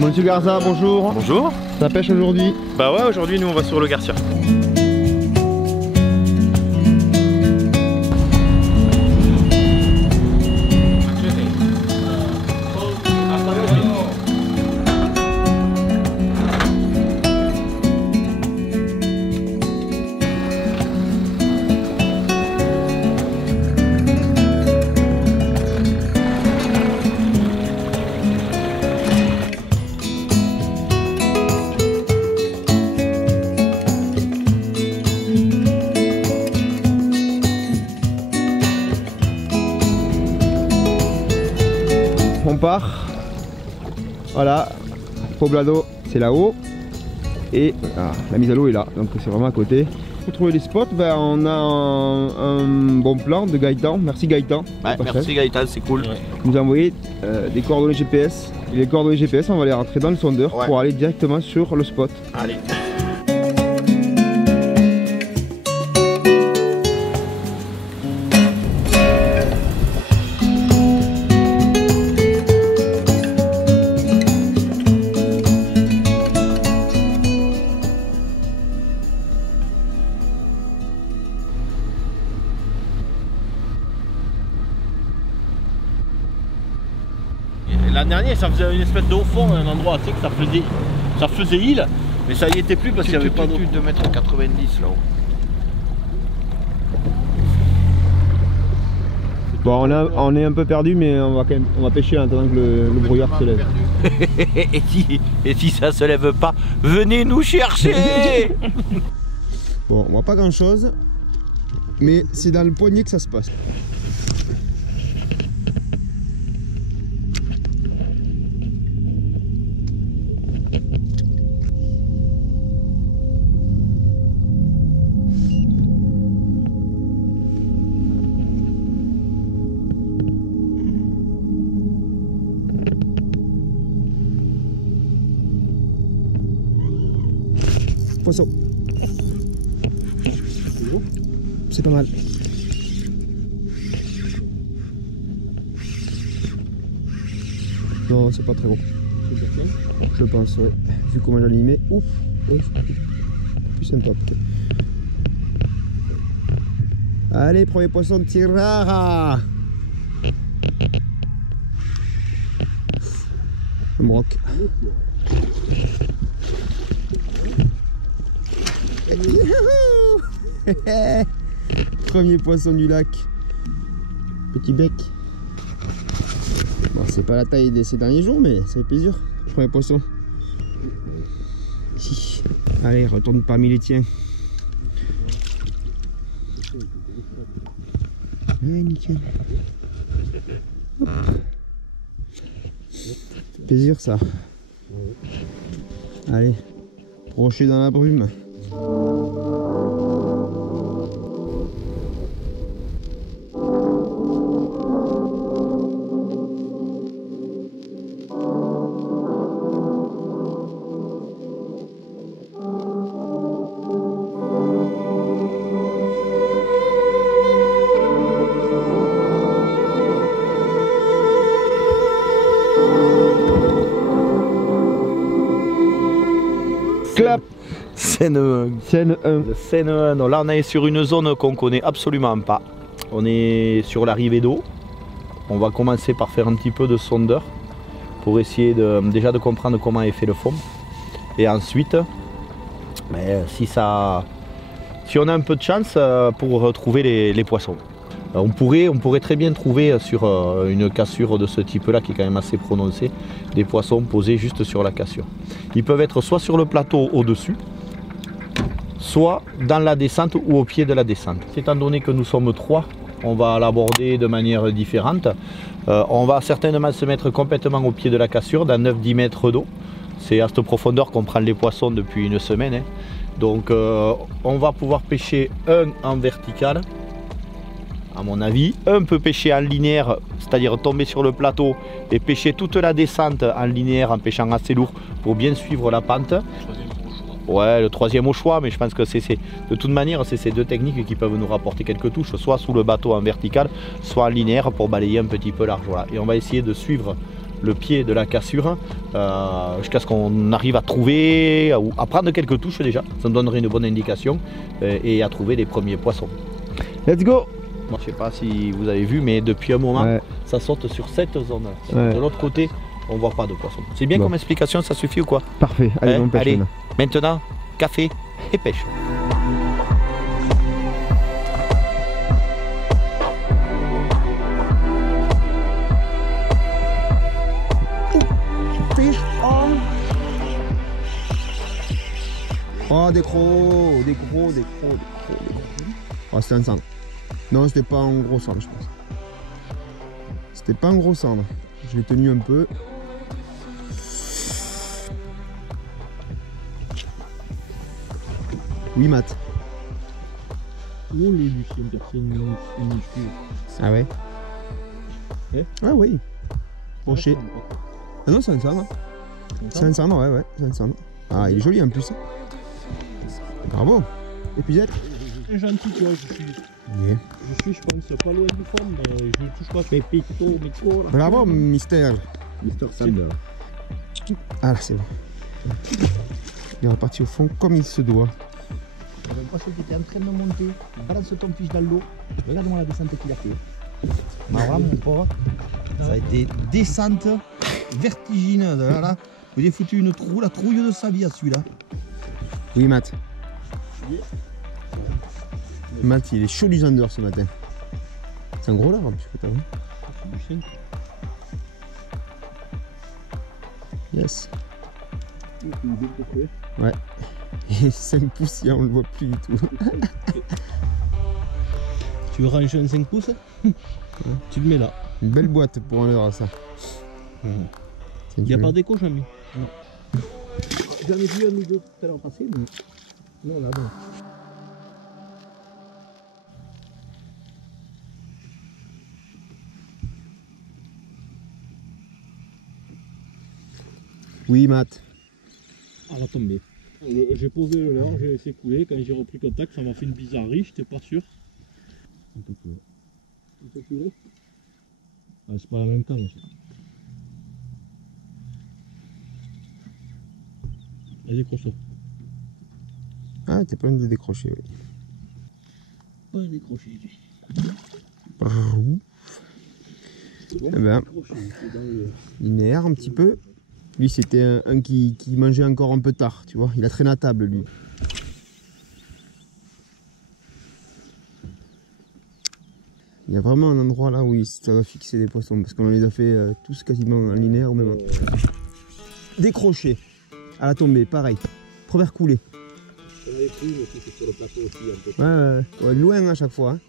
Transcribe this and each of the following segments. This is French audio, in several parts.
Monsieur Garza, bonjour. Bonjour. Ça pêche aujourd'hui? Bah ouais, aujourd'hui nous on va sur le Garcia. On part. Voilà, Poblado c'est là-haut. Et la mise à l'eau est là, donc c'est vraiment à côté. Pour trouver les spots, ben, on a un bon plan de Gaëtan. Merci Gaëtan. Ouais, merci Gaëtan, c'est cool. Il nous a envoyé des coordonnées GPS. Et les coordonnées GPS, on va les rentrer dans le sondeur pour aller directement sur le spot. Allez. L'an dernier ça faisait une espèce d'eau fond à un endroit, tu sais que ça faisait île, mais ça y était plus parce qu'il n'y avait pas d'eau. 2,90 m là-haut. Bon, on est un peu perdu, mais on va pêcher en attendant que le brouillard se lève. et si ça se lève pas, venez nous chercher. Bon, on voit pas grand chose, mais c'est dans le poignet que ça se passe. Poisson. C'est pas mal. Non, c'est pas très gros. Je pense, ouais. Vu comment j'ai animé, ouf, ouais, plus sympa peut-être. Allez, premier poisson de tirara. Un broc. Premier poisson du lac. Petit bec. Bon, c'est pas la taille de ces derniers jours, mais ça fait plaisir. Premier poisson. Si. Allez, retourne parmi les tiens. Ouais, nickel. Hop. Plaisir ça. Allez, brochet dans la brume. Clap. Seine 1. Seine 1. Seine 1. Donc là on est sur une zone qu'on connaît absolument pas. On est sur l'arrivée d'eau. On va commencer par faire un petit peu de sondeur pour essayer déjà de comprendre comment est fait le fond. Et ensuite, si on a un peu de chance pour trouver les poissons. On pourrait très bien trouver sur une cassure de ce type-là qui est quand même assez prononcée, des poissons posés juste sur la cassure. Ils peuvent être soit sur le plateau au-dessus, soit dans la descente ou au pied de la descente. Étant donné que nous sommes 3, on va l'aborder de manière différente. On va certainement se mettre complètement au pied de la cassure, dans 9-10 mètres d'eau. C'est à cette profondeur qu'on prend les poissons depuis une semaine. Hein. Donc on va pouvoir pêcher un en vertical, à mon avis. Un peut pêcher en linéaire, c'est-à-dire tomber sur le plateau et pêcher toute la descente en linéaire en pêchant assez lourd pour bien suivre la pente. Ouais, le troisième au choix, mais je pense que de toute manière, c'est ces deux techniques qui peuvent nous rapporter quelques touches, soit sous le bateau en vertical, soit en linéaire pour balayer un petit peu large. Voilà. Et on va essayer de suivre le pied de la cassure jusqu'à ce qu'on arrive à trouver, à prendre quelques touches déjà, ça me donnerait une bonne indication, et à trouver les premiers poissons. Let's go! Moi, je sais pas si vous avez vu, mais depuis un moment, Ouais. ça saute sur cette zone. Ouais. De l'autre côté, on voit pas de poissons. C'est bien Bon. comme explication, ça suffit ou quoi? Parfait, allez, Hein, on pêche allez. maintenant. Maintenant, café et pêche. Fish on! Oh, des crocs, des gros. Oh, c'était un cendre. Non, c'était pas un gros cendre, je pense. C'était pas un gros cendre. Je l'ai tenu un peu. Oui, Matt. Oh le Lucien, personne ne Ah ouais? Eh? Ah oui. Rocher. Ah non, c'est un cendre. C'est un cendre, ouais, c'est un cendre. Ah, il est joli en plus. Bravo. Épuisette. C'est gentil, tu vois, je suis, je pense, pas loin du fond, mais je touche pas. Pépito, Méco. Bravo, Mister. Mister Sander. Ah là, c'est bon. Il est reparti au fond comme il se doit. Moi, je était en train de monter, balance ton fiche dans l'eau, regarde-moi la descente qu'il a fait. Voilà, mon pauvre, ça a été descente vertigineuse. Là, vous avez foutu la trouille de sa vie à celui-là. Oui, Matt. Matt, il est chaud du zander ce matin. C'est un gros lard en plus que t'as vu. Yes. Ouais. Et 5 pouces, on le voit plus du tout. Tu veux ranger un 5 pouces? Tu le mets là. Une belle boîte pour un leurre à ça. Il n'y a pas d'écho, Jean-Mi? J'en ai vu un ou deux tout à l'heure passer, mais non, là, non. Oui, Matt. À la tombée. J'ai posé le leurre, j'ai laissé couler. Quand j'ai repris contact, ça m'a fait une bizarrerie, j'étais pas sûr. Un peu plus haut. Un peu plus haut? Ah, c'est pas la même canne. Vas-y, croche-toi. Ah, t'es plein de décrocher, oui. Pas décroché, lui. Eh ben, il nerve un petit peu. Lui, c'était un qui mangeait encore un peu tard, tu vois. Il a traîné à table, lui. Il y a vraiment un endroit là où ça va fixer des poissons, parce qu'on les a fait tous quasiment en linéaire au même endroit. Décroché, à la tombée, pareil. Première coulée. J'en avais pris une aussi, c'est sur le plateau aussi, un peu. Ouais, loin à chaque fois. Hein.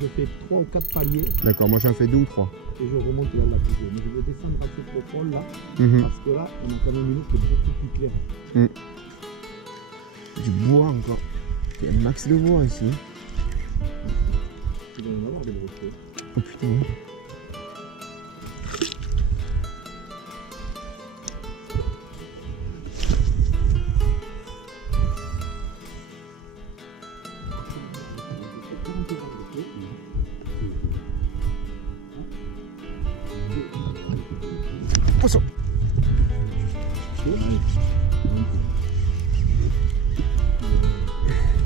Je fais 3 ou 4 paliers D'accord, moi j'en fais 2 ou 3. et je remonte là la fusée. Mais je vais descendre à ce profond là, Mhm. parce que là, on a quand même une eau qui est beaucoup plus claire. Du bois encore. Il y a un max de bois ici. Il va y en avoir des brochets. Oh putain, ouais. Poisson.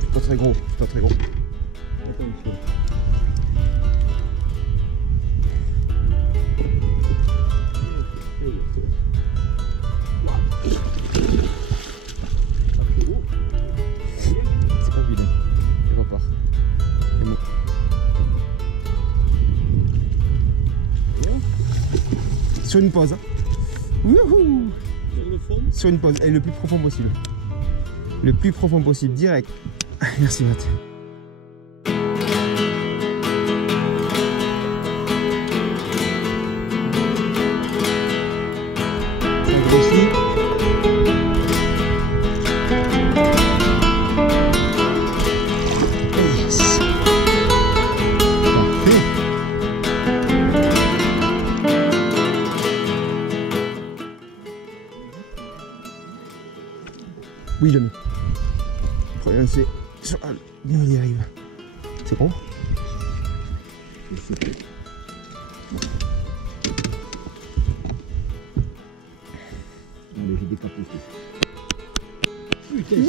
C'est pas très gros, c'est pas très gros. Attention. C'est pas vilain. Il repart. C'est bon. Sur une pause. Hein. Wouhou. Sur le fond, Sur une pause. Et le plus profond possible. Le plus profond possible, direct. Merci Matt. Ça grossit. Yes. Parfait. Oui, jamais. Premier lancer sur la bien il arrive. C'est gros. Allez, j'ai décapoté. Putain, tu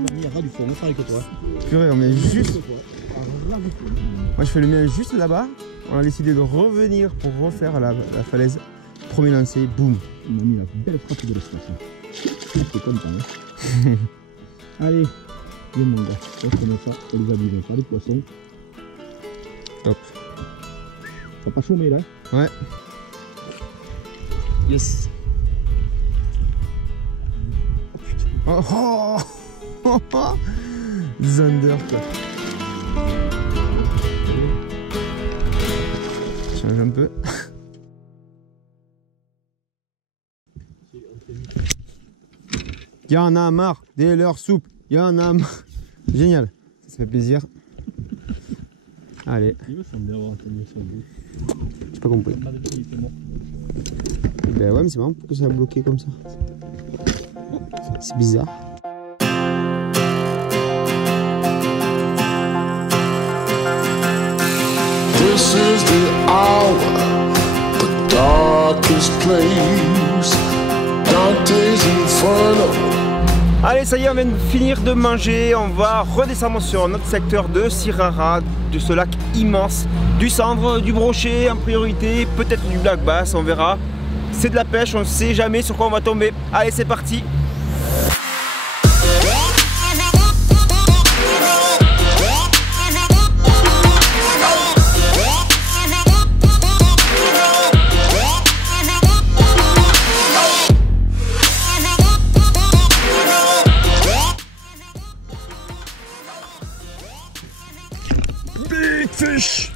m'as mis à ras du fond, on travaille avec toi. Purée, on met juste. Moi je fais le mien juste là-bas. On a décidé de revenir pour refaire la falaise. Premier lancer, boum. Il m'a mis la belle frappe de l'espace. J'étais content. Hein. Allez, viens mon gars. On met ça, on les abîme. Pas les poissons. Hop. T'as pas chômé là? Ouais. Yes. Oh putain. Oh. Zander quoi. Change un peu. Y'en a marre de leur soupe. Y'en a marre. Génial. Ça fait plaisir. Allez. Il me semblait avoir entendu ça. J'ai pas compris. Ben ouais, mais c'est marrant pourquoi ça a bloqué comme ça. C'est bizarre. This is the hour, the darkest place, Dante's Inferno. Allez, ça y est, on vient de finir de manger. On va redescendre sur notre secteur de Sirara, de ce lac immense. Du cendre, du brochet en priorité, peut-être du black bass, on verra. C'est de la pêche, on ne sait jamais sur quoi on va tomber. Allez, c'est parti. Big fish.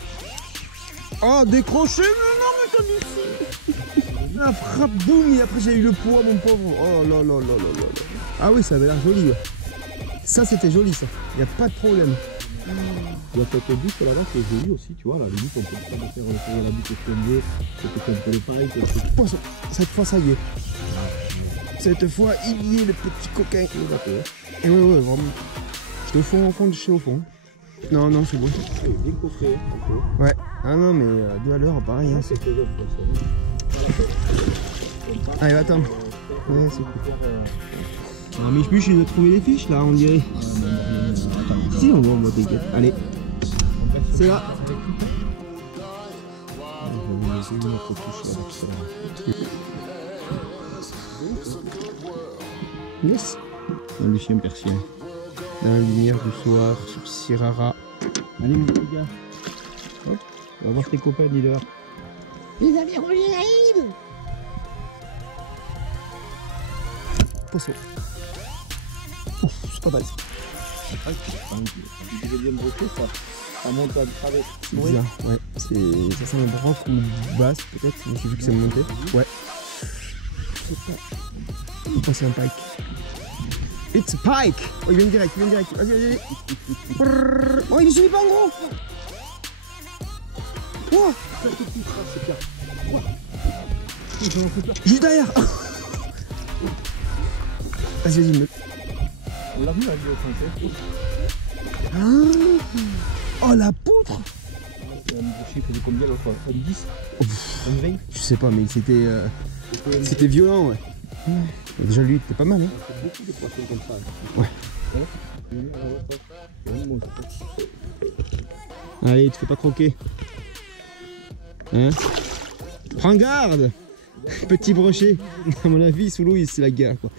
Oh, décroché. Non, mais comme ici. La frappe, boum, et après j'ai eu le poids, mon pauvre. Oh là là là là là là. Ah oui, ça avait l'air joli. Ouais. Ça, c'était joli, ça. Il n'y a pas de problème. Il y a cette boucle là-bas qui est jolie aussi, tu vois. À la limite, on peut pas faire le tour de la boucle plombier, c'était un peu le pareil. Poisson. Cette fois, ça y est. Cette fois, il y est le petit coquin. Et ouais, ouais, vraiment. Je te fonds au fond de chez au fond. Non, non, c'est bon. Bien coffré. Ouais. Ah non, mais 2 à l'heure, pareil. Hein, c'est... Allez, attends. Ouais, c'est cool. Ah, mais je vais trouver des fiches là, on dirait. Si, on va, t'inquiète. Allez. C'est là. Yes. Un lucien persien. Dans la lumière du soir sur Sirara. Allez, mon petit gars. Hop. On va voir tes copains, dis-leur. Les amis, reviennent. Poisson. Ouf, c'est pas mal. Tu veux bien brocher, ça monte à travers. C'est bizarre, ouais. Ça sent un broc ou basse peut-être, mais j'ai vu que ça montait. Ouais. Je sais pas. Oh, c'est un pike. It's a pike. Oh, il vient direct, Vas-y, vas-y. Oh, il ne suit pas en gros. Oh. Juste derrière. Vas-y, vas-y, me... On l'a vu la vidéo française. Oh, la poutre. Un brochet faisait combien l'autre? Un 10? Un 20? Je sais pas, mais c'était violent, ouais. Déjà lui, t'es pas mal, hein. Il y a beaucoup de poissons comme ça. Ouais. Allez, te fais pas croquer. Hein? Prends garde. Petit brochet. À mon avis, sous l'eau, c'est la guerre, quoi.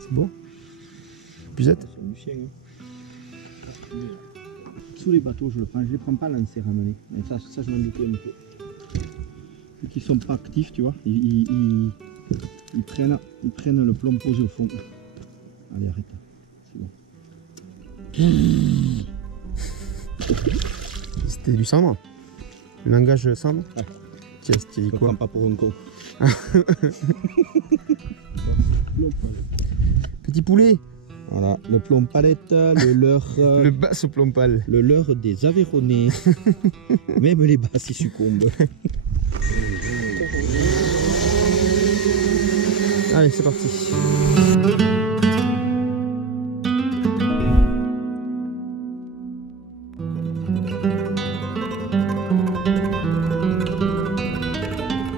C'est bon? Pusette? C'est un lucien, hein. Sous les bateaux, je le prends. Je les prends pas lancés ramenés. Mais ça je m'en doutais un peu. Vu qu'ils sont pas actifs, tu vois, ils prennent le plomb posé au fond. Allez, arrête. C'est bon. C'était du cendre? Le langage cendre? Ouais. Tiens, tu dis quoi? Prends pas pour un con. Petit poulet. Voilà, le plomb palette, le leurre. Le basse au plomb pâle. Le leurre des Aveyronnais. Même les basses y succombent. Allez, c'est parti.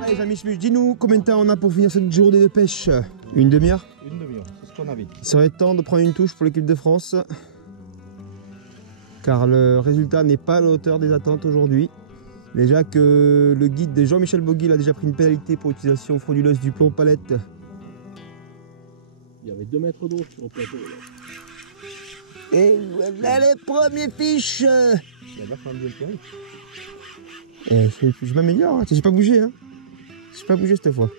Allez, Jean-Michel, dis-nous combien de temps on a pour finir cette journée de pêche? Une demi-heure? Une demi-heure, c'est ce qu'on avait dit. Il serait temps de prendre une touche pour l'équipe de France. Car le résultat n'est pas à la hauteur des attentes aujourd'hui. Déjà que le guide de Jean-Michel Boguil a déjà pris une pénalité pour utilisation frauduleuse du plomb palette. Il y avait 2 mètres d'eau sur le plateau. Là. Et voilà les premiers fiches. Il y a vachement bien fait. Je m'améliore, hein. J'ai pas bougé. Hein. J'ai pas bougé cette fois.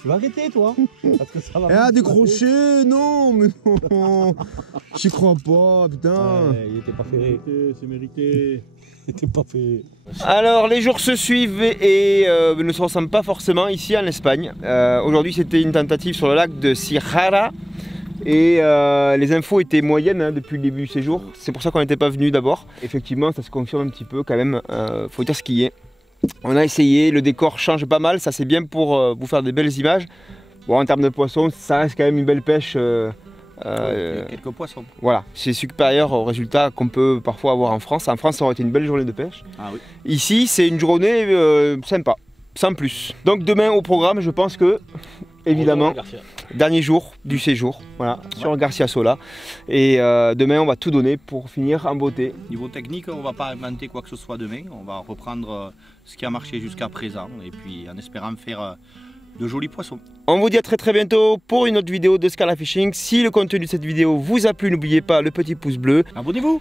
Tu vas arrêter toi. Parce que ça va. Ah, décroché. Non, mais non. J'y crois pas, putain. Ouais, il était pas ferré. C'est mérité. Il était pas fait. Alors les jours se suivent et ne se ressemblent pas forcément ici en Espagne. Aujourd'hui c'était une tentative sur le lac de Sierra et les infos étaient moyennes hein, depuis le début du séjour. C'est pour ça qu'on n'était pas venu d'abord. Effectivement ça se confirme un petit peu quand même, faut dire ce qui est. On a essayé, le décor change pas mal, ça c'est bien pour vous faire des belles images. Bon en termes de poissons ça reste quand même une belle pêche. Quelques poissons. Voilà, c'est supérieur au résultat qu'on peut parfois avoir en France. En France, ça aurait été une belle journée de pêche. Ah oui. Ici, c'est une journée sympa, sans plus. Donc demain au programme, je pense que, évidemment, dernier jour du séjour, voilà, sur Garcia Sola. Et demain, on va tout donner pour finir en beauté. Niveau technique, on va pas inventer quoi que ce soit demain. On va reprendre ce qui a marché jusqu'à présent et puis en espérant faire de jolis poissons. On vous dit à très bientôt pour une autre vidéo de Scala Fishing. Si le contenu de cette vidéo vous a plu, n'oubliez pas le petit pouce bleu. Abonnez-vous.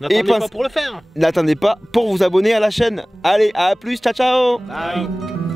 N'attendez pas pour le faire. N'attendez pas pour vous abonner à la chaîne. Allez, à plus, ciao ciao. Bye.